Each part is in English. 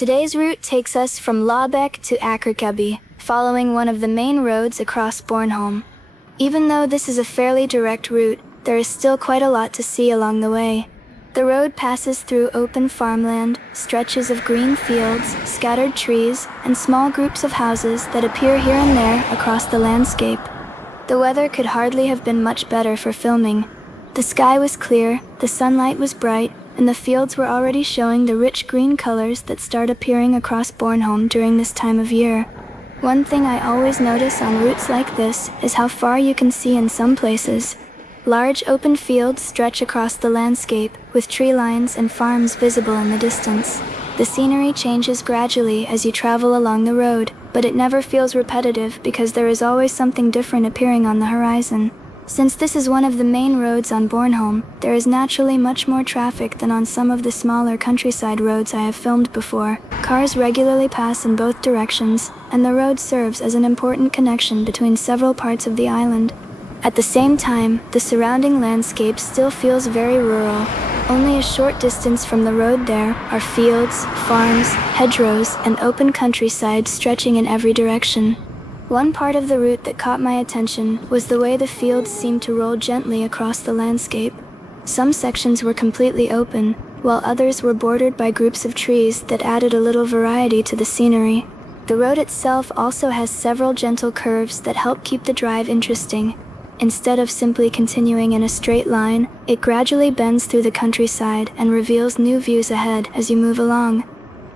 Today's route takes us from Lobbæk to Aakirkeby, following one of the main roads across Bornholm. Even though this is a fairly direct route, there is still quite a lot to see along the way. The road passes through open farmland, stretches of green fields, scattered trees, and small groups of houses that appear here and there across the landscape. The weather could hardly have been much better for filming. The sky was clear, the sunlight was bright, and the fields were already showing the rich green colors that start appearing across Bornholm during this time of year. One thing I always notice on routes like this is how far you can see in some places. Large open fields stretch across the landscape, with tree lines and farms visible in the distance. The scenery changes gradually as you travel along the road, but it never feels repetitive because there is always something different appearing on the horizon. Since this is one of the main roads on Bornholm, there is naturally much more traffic than on some of the smaller countryside roads I have filmed before. Cars regularly pass in both directions, and the road serves as an important connection between several parts of the island. At the same time, the surrounding landscape still feels very rural. Only a short distance from the road there are fields, farms, hedgerows, and open countryside stretching in every direction. One part of the route that caught my attention was the way the fields seemed to roll gently across the landscape. Some sections were completely open, while others were bordered by groups of trees that added a little variety to the scenery. The road itself also has several gentle curves that help keep the drive interesting. Instead of simply continuing in a straight line, it gradually bends through the countryside and reveals new views ahead as you move along.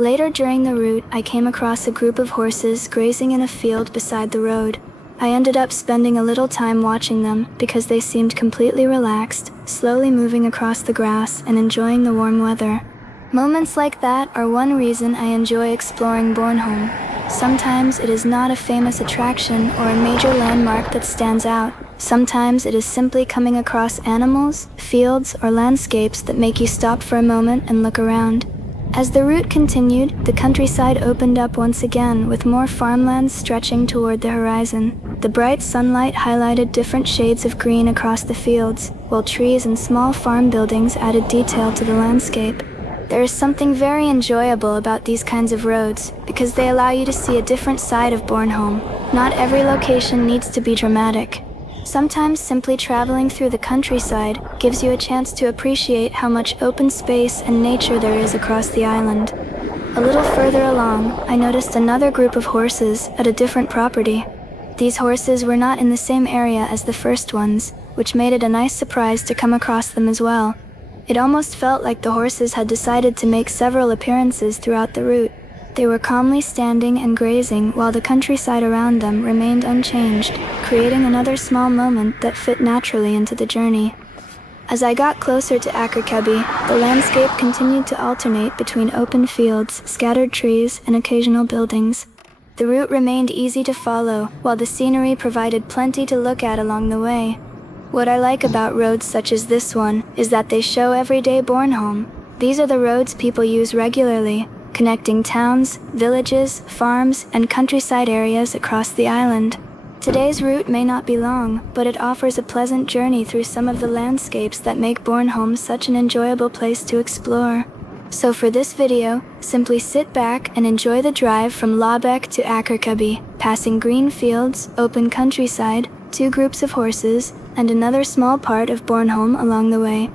Later during the route, I came across a group of horses grazing in a field beside the road. I ended up spending a little time watching them because they seemed completely relaxed, slowly moving across the grass and enjoying the warm weather. Moments like that are one reason I enjoy exploring Bornholm. Sometimes it is not a famous attraction or a major landmark that stands out. Sometimes it is simply coming across animals, fields, or landscapes that make you stop for a moment and look around. As the route continued, the countryside opened up once again with more farmlands stretching toward the horizon. The bright sunlight highlighted different shades of green across the fields, while trees and small farm buildings added detail to the landscape. There is something very enjoyable about these kinds of roads, because they allow you to see a different side of Bornholm. Not every location needs to be dramatic. Sometimes simply traveling through the countryside gives you a chance to appreciate how much open space and nature there is across the island. A little further along, I noticed another group of horses at a different property. These horses were not in the same area as the first ones, which made it a nice surprise to come across them as well. It almost felt like the horses had decided to make several appearances throughout the route. They were calmly standing and grazing while the countryside around them remained unchanged, creating another small moment that fit naturally into the journey. As I got closer to Aakirkeby, the landscape continued to alternate between open fields, scattered trees, and occasional buildings. The route remained easy to follow, while the scenery provided plenty to look at along the way. What I like about roads such as this one is that they show everyday Bornholm. These are the roads people use regularly, connecting towns, villages, farms, and countryside areas across the island. Today's route may not be long, but it offers a pleasant journey through some of the landscapes that make Bornholm such an enjoyable place to explore. So for this video, simply sit back and enjoy the drive from Lobbæk to Aakirkeby, passing green fields, open countryside, 2 groups of horses, and another small part of Bornholm along the way.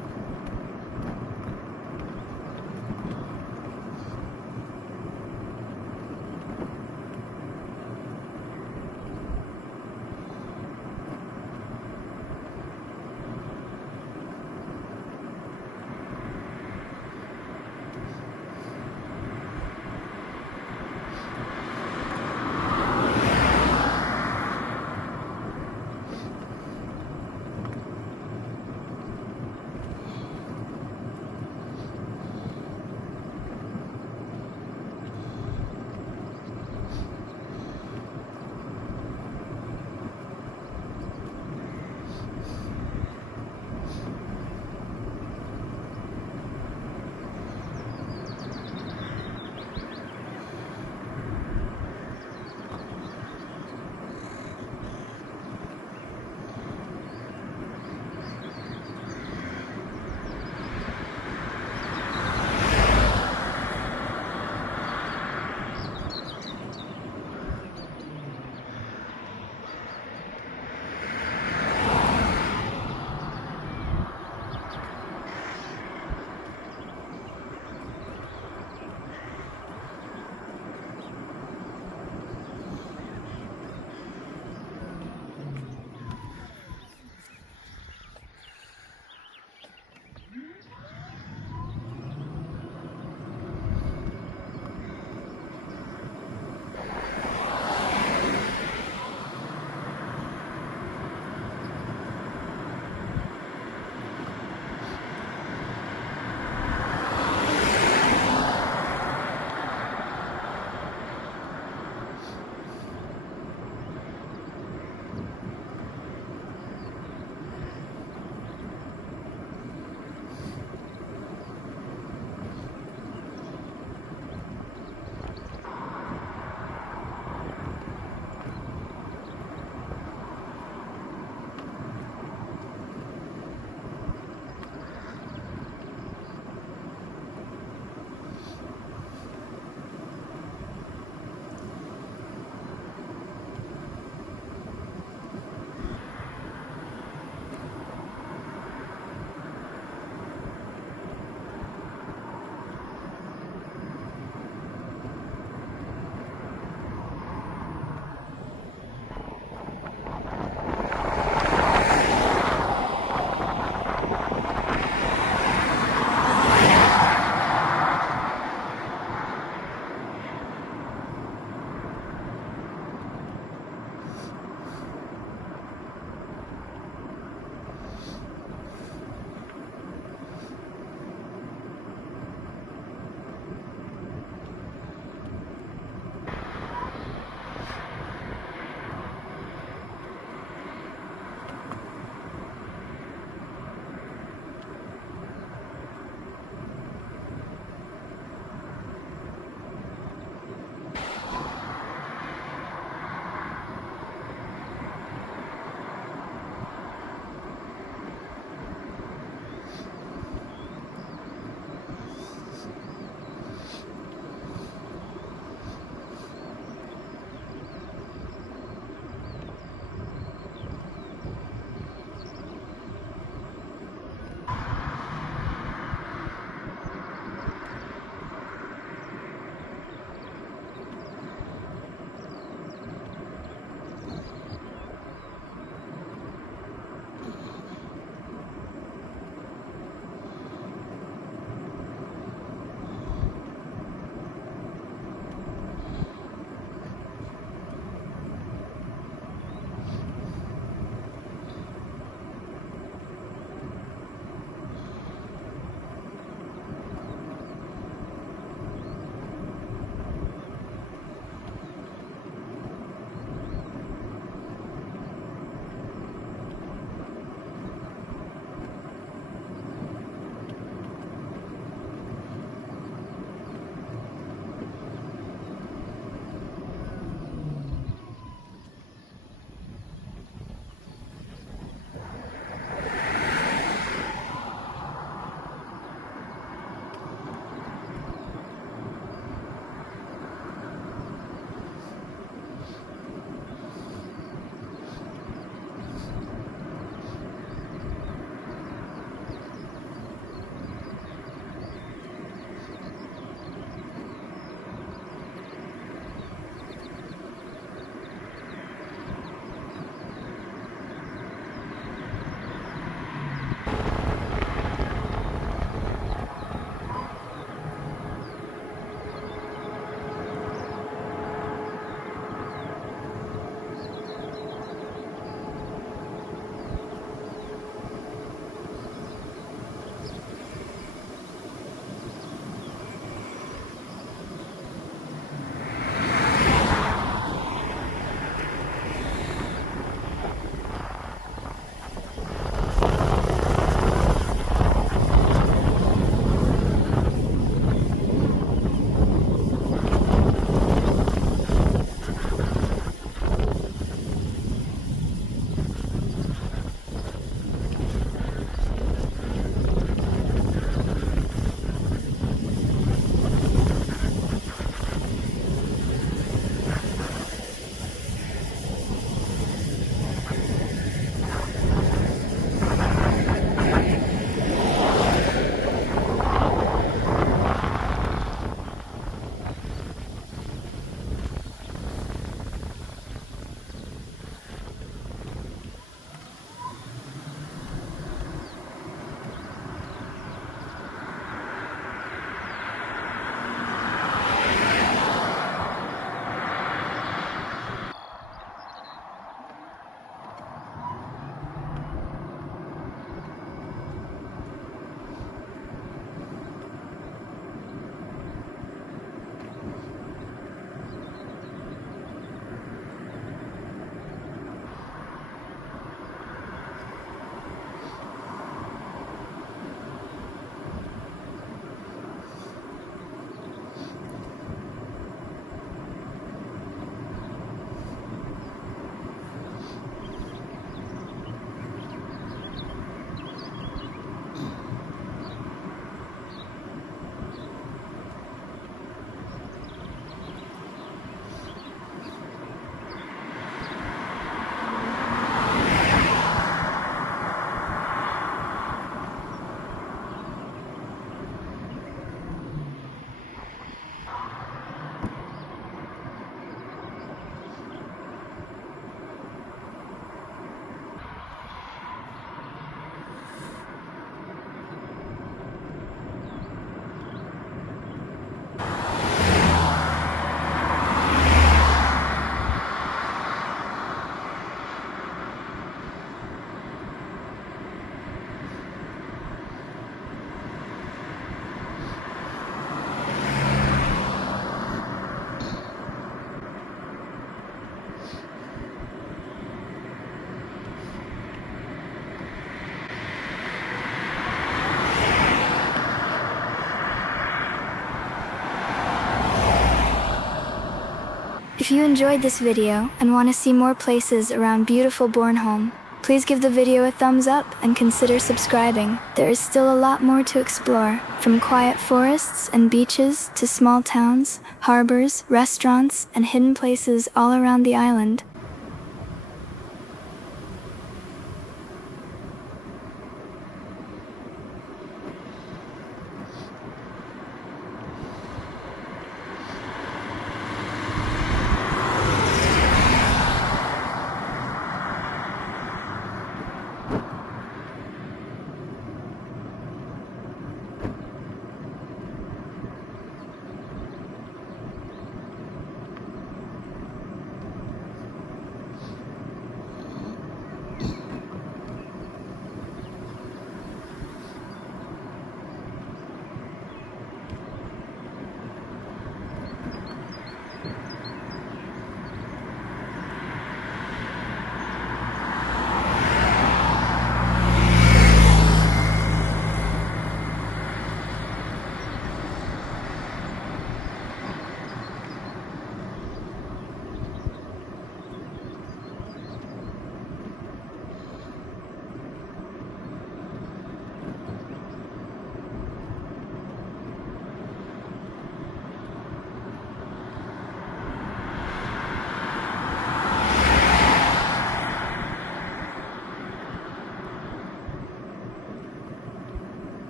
If you enjoyed this video and want to see more places around beautiful Bornholm, please give the video a thumbs up and consider subscribing. There is still a lot more to explore, from quiet forests and beaches to small towns, harbors, restaurants, and hidden places all around the island.